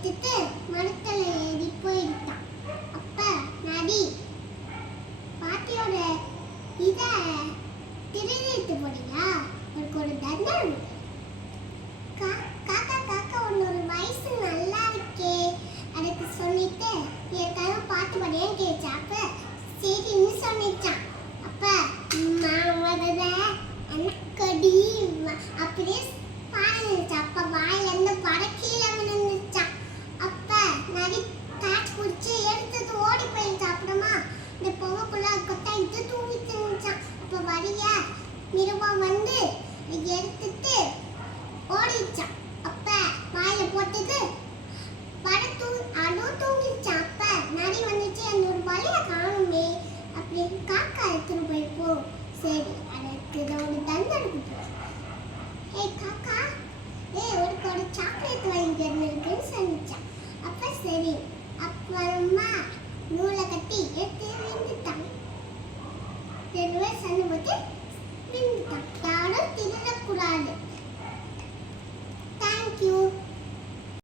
எடுத்துட்டு மரத்துல ஏறி போயிட்டான். அப்ப நரி பாட்டியோட இத திருடிட்டு போறியா, உனக்கு ஒரு தண்டனை. காக்கா காக்கா உன்னோட வயசு நல்லா இருக்கே அதுக்கு சொல்லிட்டு எனக்காக பாட்டு பாடியேன்னு கேட்டா. அப்ப சரின்னு சொன்னிச்சான். அப்ப நான் வரத அண்ணக்கடி அப்படியே பாடிச்சா. அப்ப வாயில இருந்து படம் கீழே விழுந்துச்சான். அப்ப நரி காற்று குடிச்சு எடுத்தது ஓடி போயிடுச்சு. அப்புறமா இந்த பொங்கக்குள்ள கொத்தாயிட்டு தூங்கிட்டு இருந்துச்சான். அப்ப வரிய மிருகம் வந்து எடுத்துட்டு ஓடிச்சான். அப்ப வாயில போட்டது அதுவும் தூங்கிச்சான். அப்ப நரி வந்துச்சு, என்னோட வலைய காணுமே அப்படின்னு காக்கா எடுத்துட்டு போயிருப்போ. சரி அதுக்கு ஒரு தண்டனை கொடுப்போம். காக்கா உனக்கு ஒரு சாக்லேட் வாங்கி இருக்குன்னு சொன்னிச்சான். அப்ப சரி அப்புறமா நூலை கட்டி எடுத்து விழுந்துட்டான். 2 பேர் சண்டை போட்டு விழுந்துட்டான். யாரும் திருடக்கூடாது.